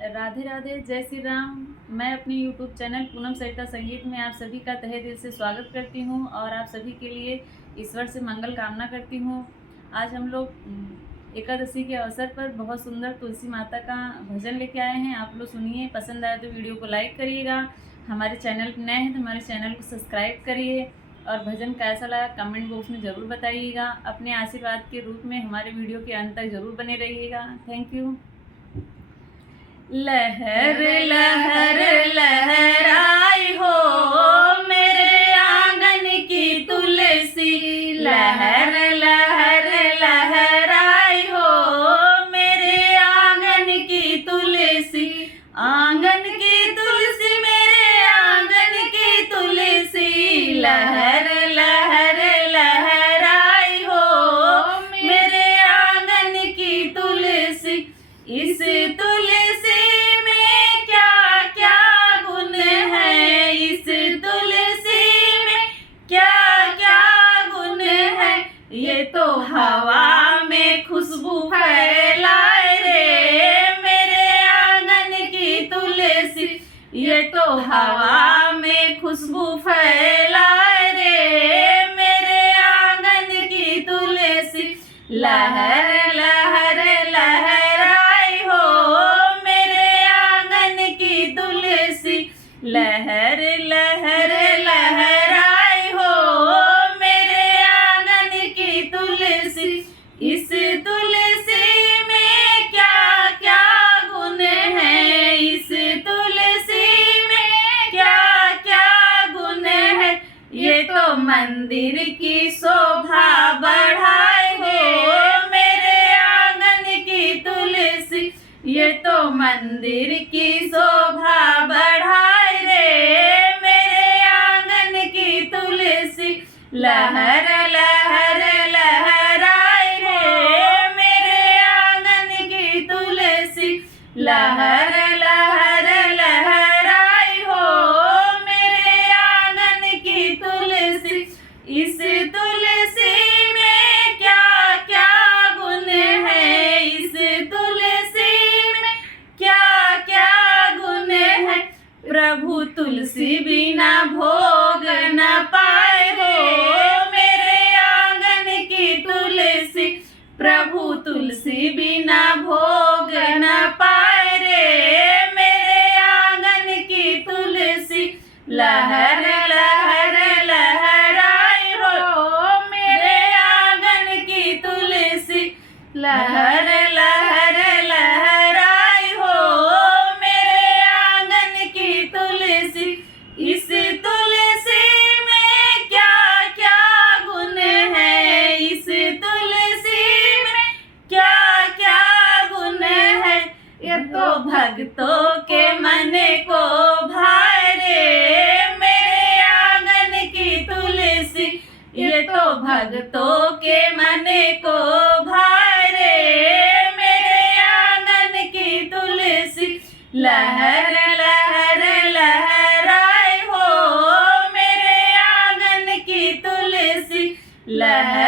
राधे राधे, जय श्री राम। मैं अपने YouTube चैनल पूनम सरिता संगीत में आप सभी का तहे दिल से स्वागत करती हूँ और आप सभी के लिए ईश्वर से मंगल कामना करती हूँ। आज हम लोग एकादशी के अवसर पर बहुत सुंदर तुलसी माता का भजन लेके आए हैं। आप लोग सुनिए, पसंद आए तो वीडियो को लाइक करिएगा। हमारे चैनल पर नए हैं तो हमारे चैनल को सब्सक्राइब करिए और भजन कैसा लगा कमेंट बॉक्स में ज़रूर बताइएगा। अपने आशीर्वाद के रूप में हमारे वीडियो के अंत तक ज़रूर बने रहिएगा। Thank you. लहर लहर लहराई हो मेरे आंगन की तुलसी, लहर लहर लहराई हो मेरे आंगन की तुलसी, आंगन की तुलसी मेरे आंगन की तुलसी, लहर लहर लहराई हो मेरे आंगन की तुलसी। इस तुलसी में क्या क्या गुण है, इस तुलसी में क्या क्या गुण है, ये तो हवा में खुशबू फैलाए रे मेरे आंगन की तुलसी, ये तो हवा में खुशबू फैलाए रे मेरे आंगन की तुलसी। लहर लहर लहराई हो मेरे आंगन की तुलसी, लहर लहर लहराई हो मेरे आंगन की तुलसी। इस तुलसी में क्या क्या गुण है, इस तुलसी में क्या क्या गुण है, ये तो मंदिर की शोभा बढ़ाए हो मेरे आंगन की तुलसी, ये तो मंदिर की शोभा बढ़ाए रे मेरे आंगन की तुलसी। लहर लहर लहराई रे मेरे आंगन की तुलसी, लहर लहर लहराई हो मेरे आंगन की तुलसी। इस तुलसी में क्या क्या गुण है, इस तुलसी में क्या क्या गुण है, प्रभु तुलसी बिना भोग न पाए हो मेरे आंगन की तुलसी, प्रभु तुलसी बिना भोग न पाए रे मेरे आंगन की तुलसी। लहर लहर लहराई हो मेरे आंगन की तुलसी, लहर लहर लहराई हो मेरे आंगन की तुलसी। इस तुलसी में क्या क्या गुण है, इस तुलसी में क्या क्या गुण है, ये तो भक्तों के मन को भाए रे मेरे आंगन की तुलसी, ये तो भक्तों के मन को भाए रे मेरे आंगन की तुलसी। लहर लहर लहराई हो मेरे आंगन की तुलसी, लहर